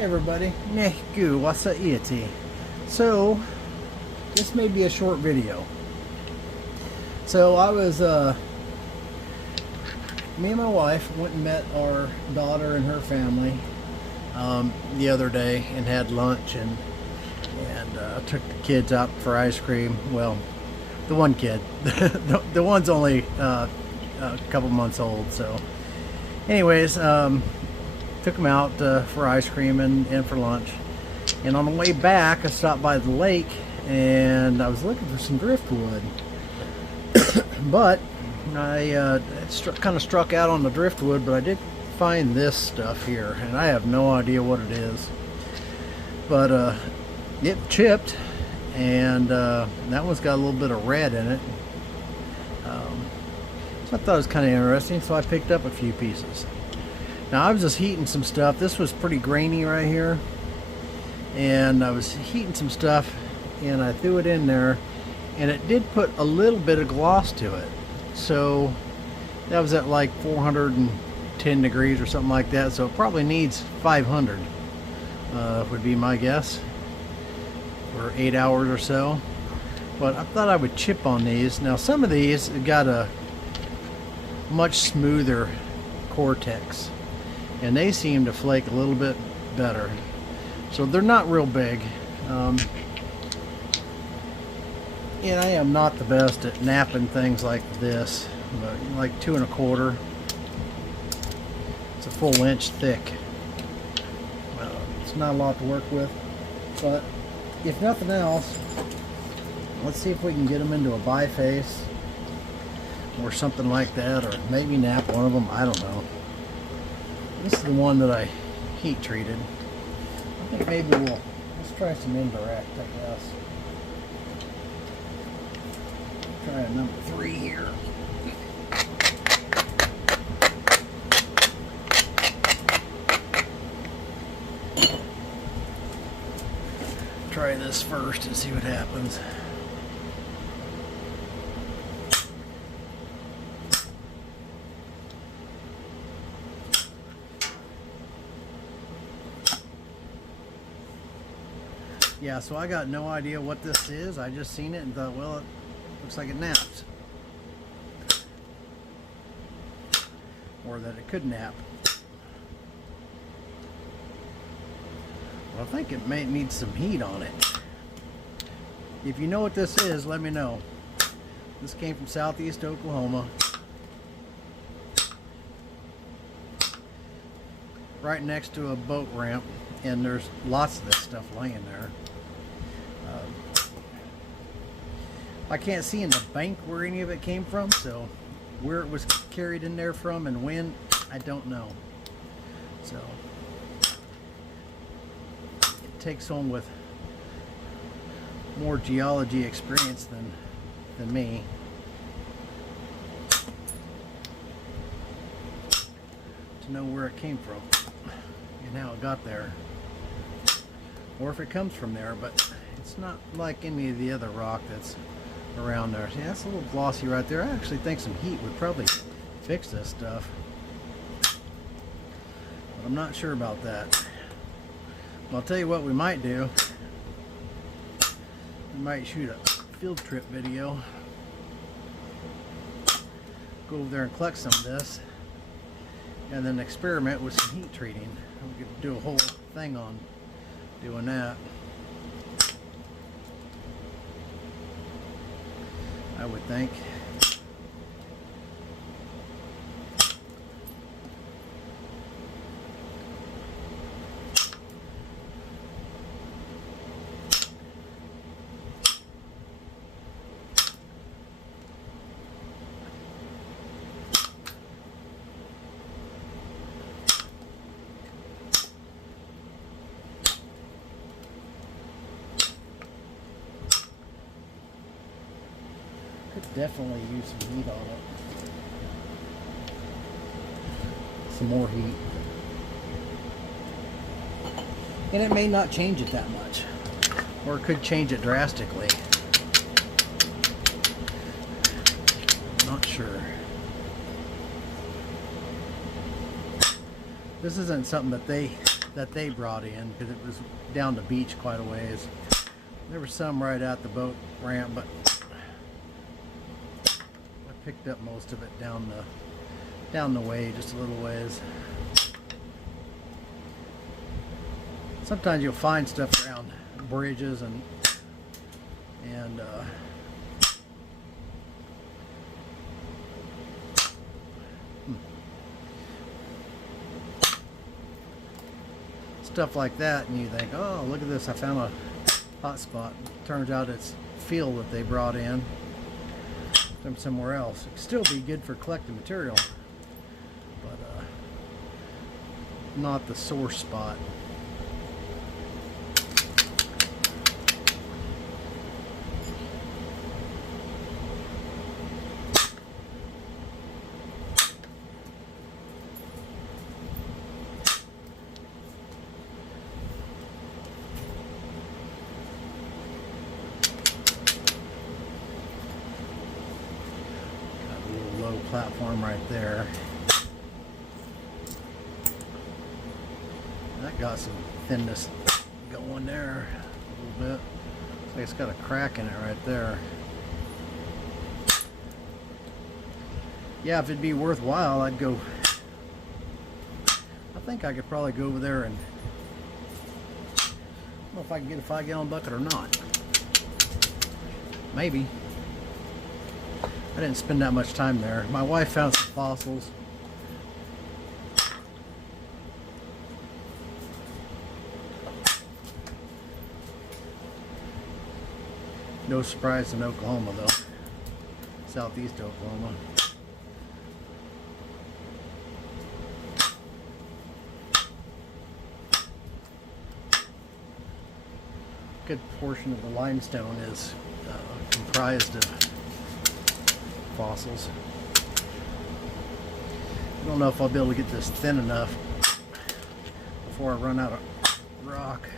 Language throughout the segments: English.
Hey everybody, Nehgu, what's up, Iati? So, this may be a short video. So I was, me and my wife went and met our daughter and her family the other day and had lunch and took the kids out for ice cream. Well, the one kid, the one's only a couple months old. So, anyways, took them out for ice cream and for lunch. And on the way back, I stopped by the lake and I was looking for some driftwood. But I kind of struck out on the driftwood, but I did find this stuff here, and I have no idea what it is. But it chipped, and that one's got a little bit of red in it. So I thought it was kind of interesting, so I picked up a few pieces. Now I was just heating some stuff. This was pretty grainy right here, and I was heating some stuff and I threw it in there, and it did put a little bit of gloss to it. So that was at like 410 degrees or something like that, so it probably needs 500 would be my guess, for 8 hours or so. But I thought I would chip on these. Now some of these got a much smoother cortex, and they seem to flake a little bit better, so they're not real big. And I am not the best at knapping things like this, but like 2 1/4. It's a full inch thick. It's not a lot to work with, but if nothing else, let's see if we can get them into a biface or something like that, or maybe nap one of them. I don't know. This is the one that I heat treated. I think maybe let's try some indirect, I guess. Try a number 3 here. Try this first and see what happens. Yeah, so I got no idea what this is. I just seen it and thought, well, it looks like it naps. Or that it could nap. Well, I think it may need some heat on it. If you know what this is, let me know. This came from southeast Oklahoma. Right next to a boat ramp, and there's lots of this stuff laying there. I can't see in the bank where any of it came from, so where it was carried in there from and when, I don't know. So it takes someone with more geology experience than me to know where it came from and how it got there, or if it comes from there. But it's not like any of the other rock that's around there. See, that's a little glossy right there. I actually think some heat would probably fix this stuff, but I'm not sure about that. Well, I'll tell you what we might do. We might shoot a field trip video, go over there and collect some of this, and then experiment with some heat treating. We could do a whole thing on doing that, I would think. Could definitely use some heat on it. Some more heat. And it may not change it that much, or it could change it drastically. Not sure. This isn't something that they that they brought in, because it was down the beach quite a ways. There were some right at the boat ramp, but I picked up most of it down the way, just a little ways. Sometimes you'll find stuff around bridges and stuff like that, and you think, oh, look at this, I found a hot spot. Turns out it's fuel that they brought in from somewhere else. It'd still be good for collecting material, but not the source spot. Platform right there. That got some thinness going there a little bit. Looks like it's got a crack in it right there. Yeah, if it'd be worthwhile, I'd go. I think I could probably go over there and I don't know if I can get a 5-gallon bucket or not. Maybe. I didn't spend that much time there. My wife found some fossils. No surprise in Oklahoma though. Southeast Oklahoma. Good portion of the limestone is comprised of fossils. I don't know if I'll be able to get this thin enough before I run out of rock.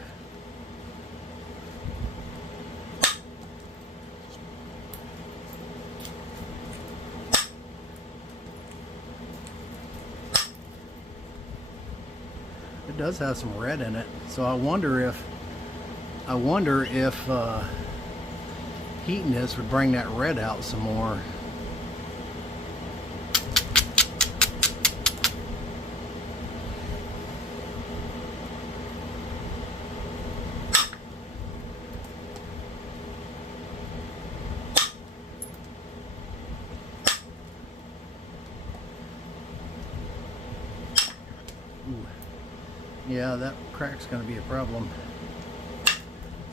It does have some red in it, so I wonder if heating this would bring that red out some more. Ooh. Yeah, that crack's going to be a problem. It's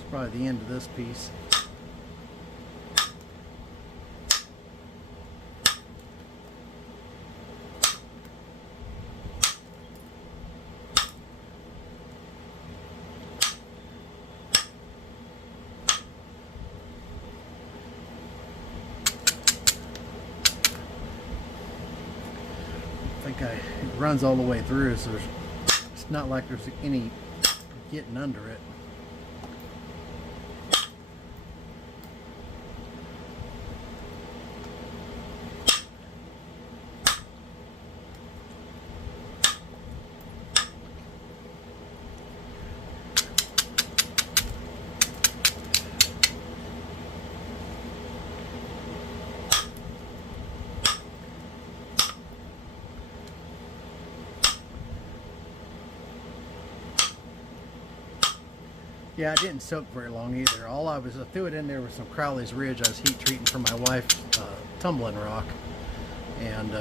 probably the end of this piece. It runs all the way through, so it's not like there's any getting under it. Yeah, it didn't soak very long either. I threw it in there with some Crowley's Ridge. I was heat treating for my wife's tumbling rock, and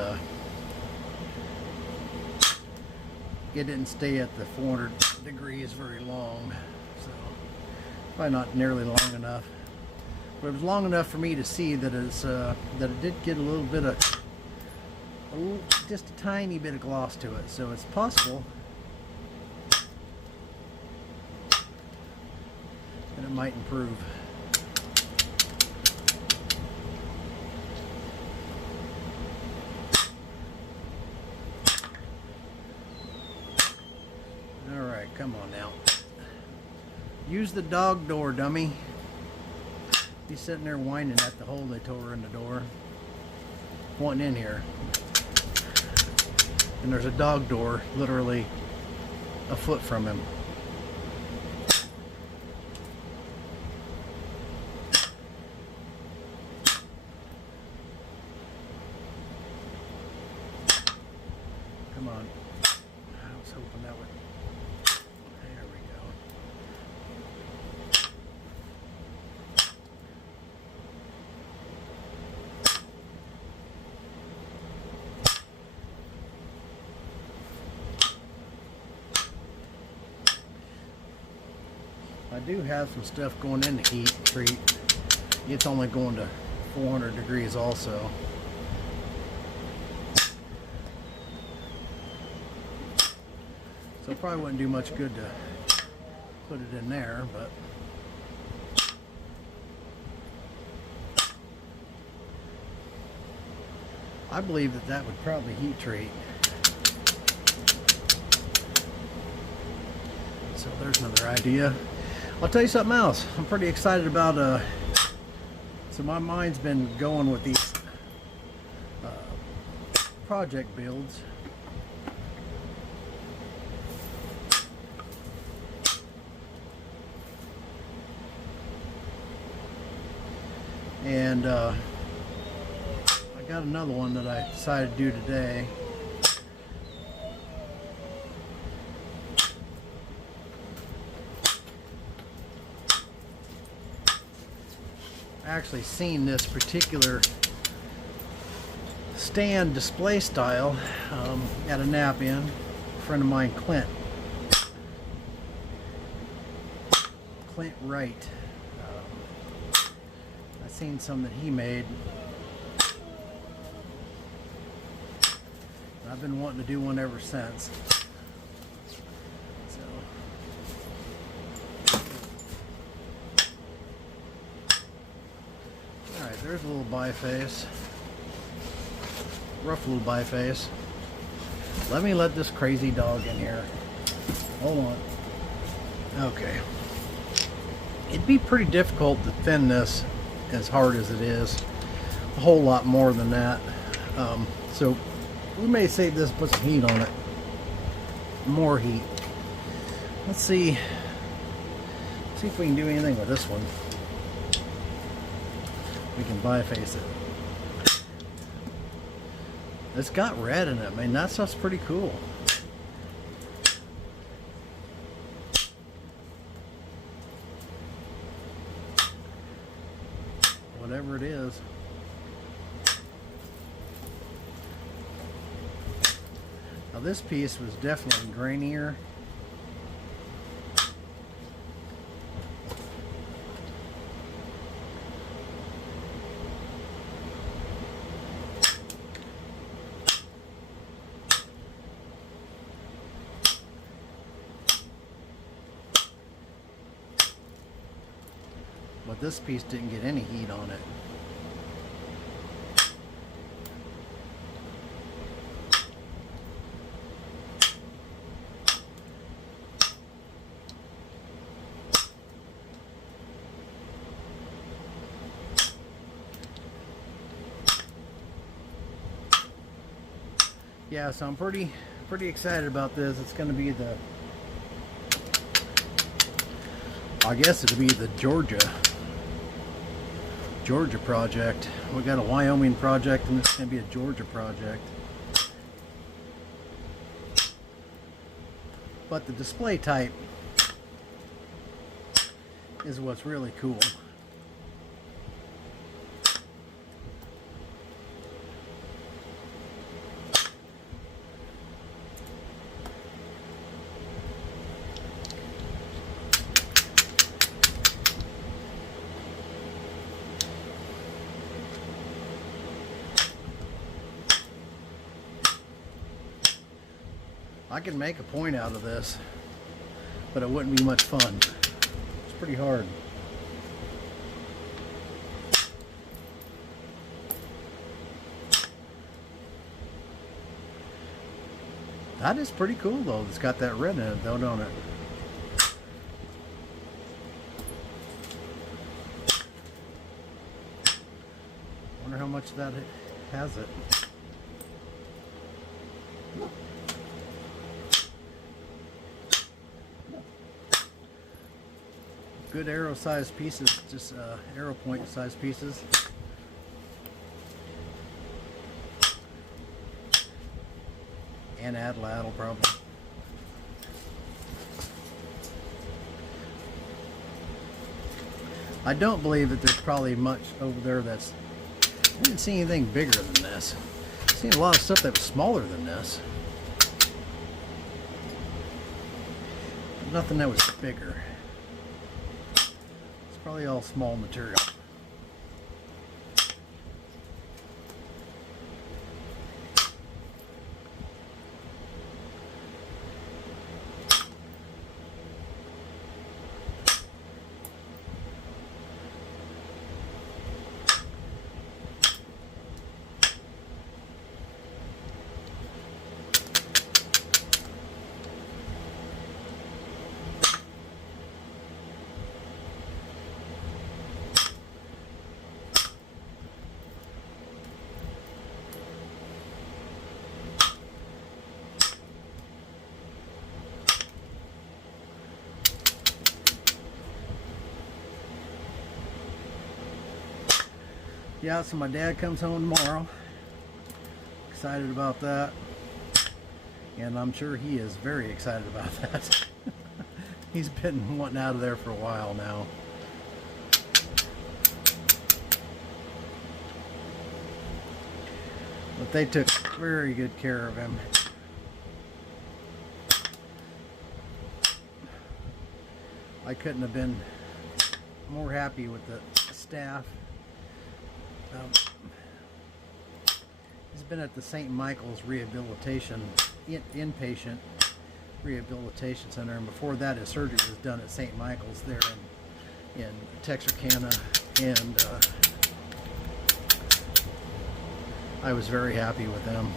it didn't stay at the 400 degrees very long, so probably not nearly long enough. But it was long enough for me to see that it did get a little bit of, just a tiny bit of gloss to it. So it's possible that it might improve. All right, come on now. Use the dog door, dummy. He's sitting there whining at the hole they tore in the door, wanting in here. And there's a dog door literally a foot from him. Come on. I was hoping that would. There we go. I do have some stuff going in the heat treat. It's only going to 400 degrees also. So it probably wouldn't do much good to put it in there, but I believe that that would probably heat treat. So there's another idea. I'll tell you something else. I'm pretty excited about so my mind's been going with these project builds. And I got another one that I decided to do today. Actually seen this particular stand display style at a Knapping. A friend of mine, Clint Wright. I seen some that he made. I've been wanting to do one ever since. So alright, there's a little biface. Rough little biface. Let me let this crazy dog in here. Hold on. Okay. It'd be pretty difficult to thin this as hard as it is. A whole lot more than that. So we may save this, put some heat on it. More heat. Let's see if we can do anything with this one. We can biface it. It's got red in it. I mean, that stuff's pretty cool. Whatever it is. Now this piece was definitely grainier. But this piece didn't get any heat on it. Yeah, so I'm pretty excited about this. It's going to be the, I guess it'll be the Georgia project. We got a Wyoming project, and this is going to be a Georgia project. But the display type is what's really cool. I can make a point out of this, but it wouldn't be much fun. It's pretty hard. That is pretty cool though. It's got that red in it though, don't it? Wonder how much that has it. good arrow sized pieces, just arrow point sized pieces. And add ladle probably. I don't believe that there's probably much over there that's, I didn't see anything bigger than this. I've seen a lot of stuff that was smaller than this. Nothing that was bigger. It's probably all small material. Yeah, so my dad comes home tomorrow. Excited about that. And I'm sure he is very excited about that. He's been wanting out of there for a while now. But they took very good care of him. I couldn't have been more happy with the staff. He's been at the St. Michael's Rehabilitation, Inpatient Rehabilitation Center, and before that his surgery was done at St. Michael's there in Texarkana, and I was very happy with them.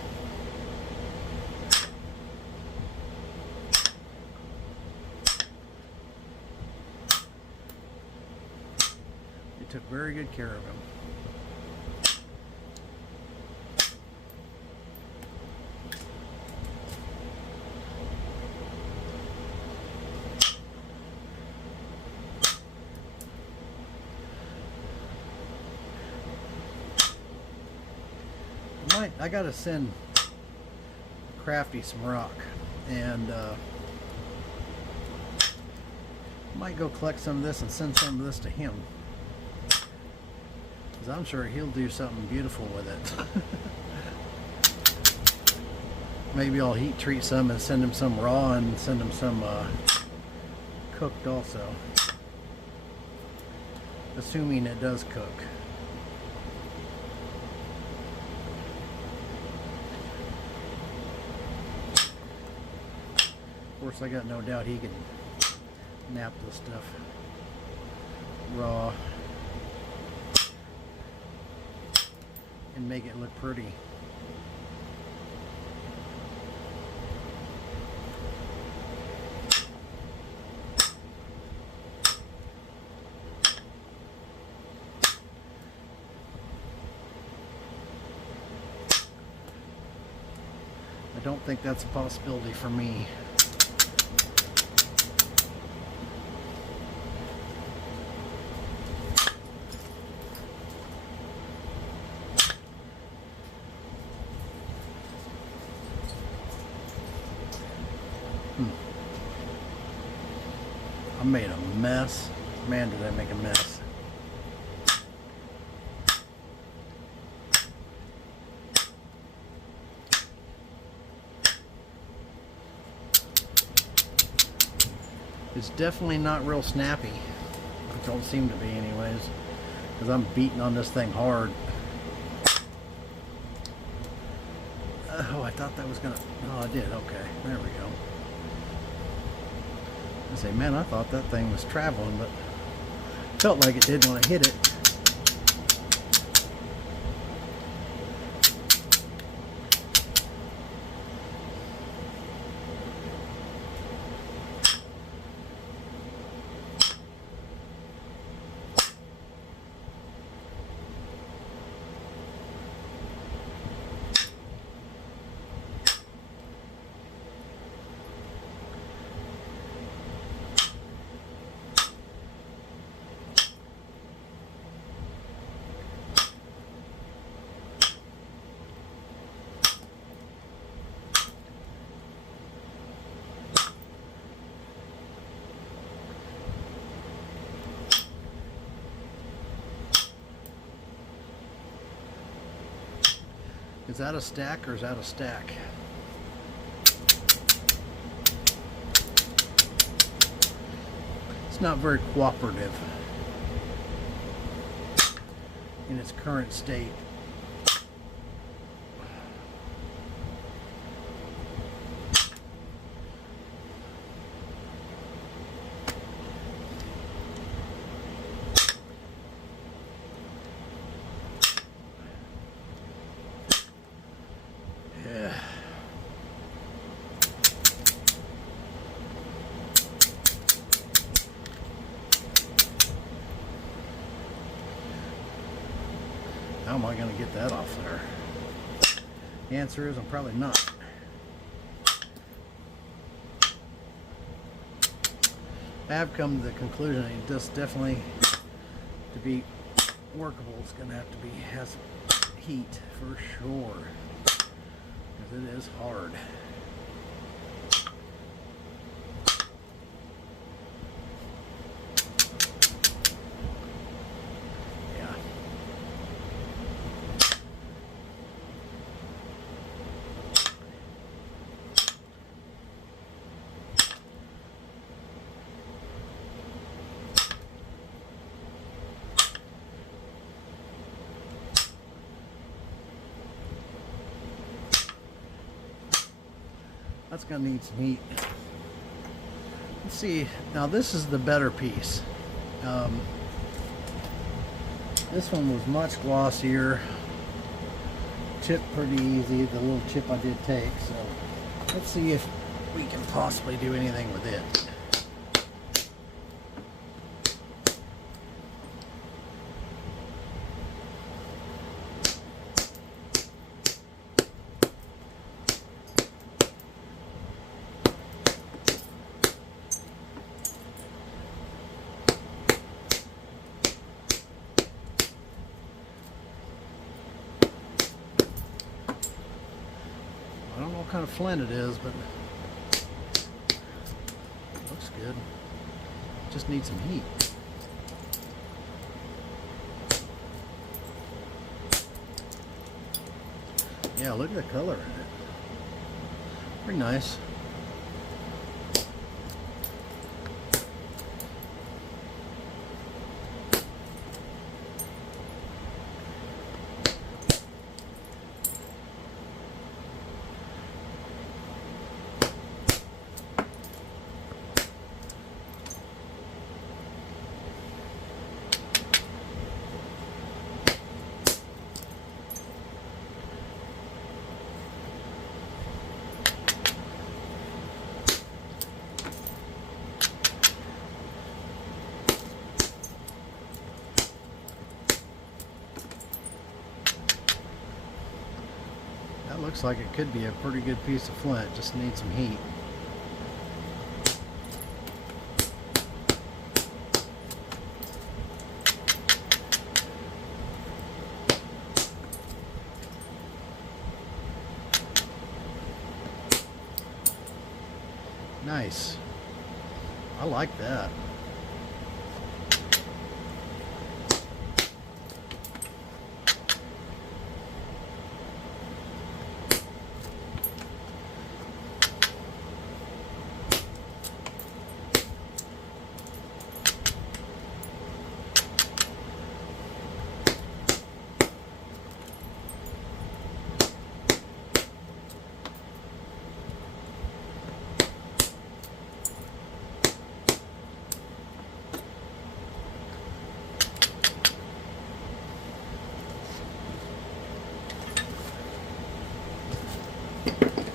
They took very good care of him. I gotta send Crafty some rock, and might go collect some of this and send some of this to him, because I'm sure he'll do something beautiful with it. Maybe I'll heat treat some and send him some raw, and send him some cooked also, assuming it does cook. Of course, I got no doubt he can nap this stuff raw and make it look pretty. I don't think that's a possibility for me. I made a mess. Man, did I make a mess. It's definitely not real snappy. It don't seem to be anyways, because I'm beating on this thing hard. Oh, I thought that was gonna... Oh, I did. Okay, there we go. I say, man, I thought that thing was traveling, but felt like it did when I hit it. Is that a stack or is that a stack? It's not very cooperative in its current state. How am I going to get that off there? The answer is I'm probably not. I have come to the conclusion that it does definitely, to be workable, it's going to have to be has heat for sure, because it is hard. That's gonna need some heat. Let's see, now this is the better piece. This one was much glossier, chipped pretty easy, the little chip I did take, so let's see if we can possibly do anything with it. I don't know what kind of flint it is, but it looks good. Just needs some heat. Yeah, look at the color in it. Pretty nice. That looks like it could be a pretty good piece of flint, just needs some heat. Nice. I like that.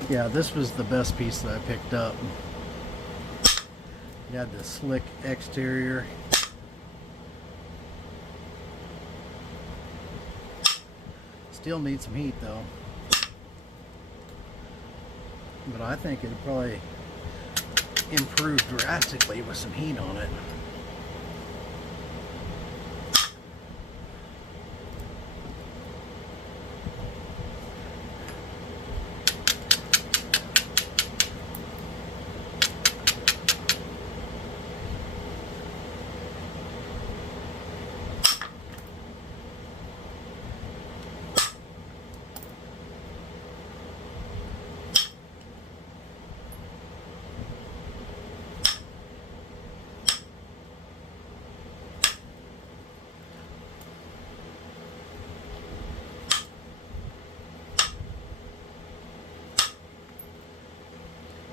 Yeah, this was the best piece that I picked up. You had the slick exterior. Still needs some heat though. But I think it'd probably improve drastically with some heat on it.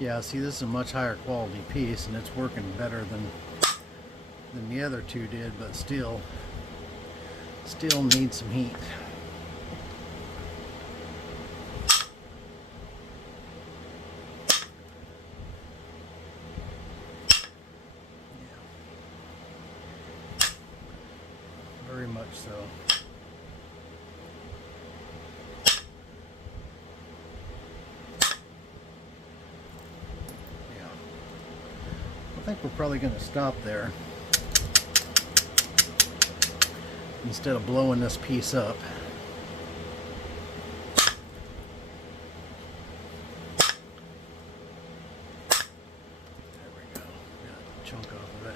Yeah, see, this is a much higher quality piece, and it's working better than the other two did, but still needs some heat. Very much so. Yeah. I think we're probably going to stop there instead of blowing this piece up. There we go. Got a chunk off of it.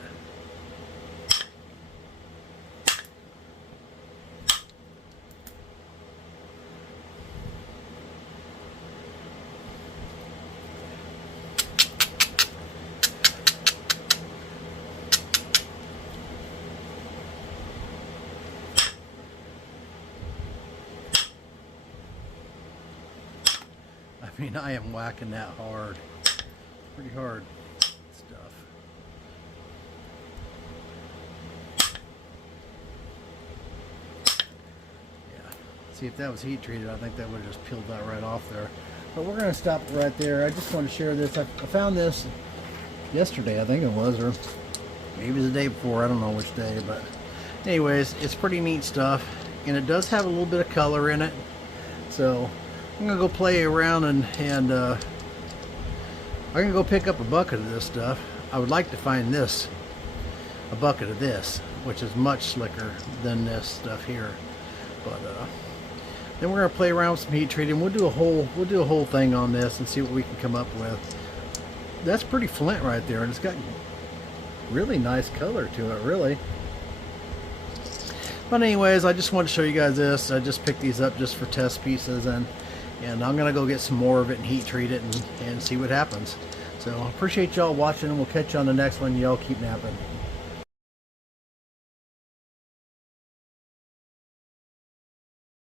I mean, I am whacking that hard. Pretty hard stuff. Yeah. See, if that was heat treated, I think that would have just peeled that right off there. But we're going to stop it right there. I just want to share this. I found this yesterday, I think it was, or maybe it was the day before. I don't know which day. But anyways, it's pretty neat stuff. And it does have a little bit of color in it. So I'm gonna go play around and I'm gonna go pick up a bucket of this stuff. I would like to find a bucket of this, which is much slicker than this stuff here. But then we're gonna play around with some heat treating. We'll do a whole thing on this and see what we can come up with. That's pretty flint right there, and it's got really nice color to it, really. But anyways, I just wanted to show you guys this. I just picked these up just for test pieces, and I'm gonna go get some more of it and heat treat it and see what happens. So I appreciate y'all watching, and we'll catch you on the next one. Y'all keep napping.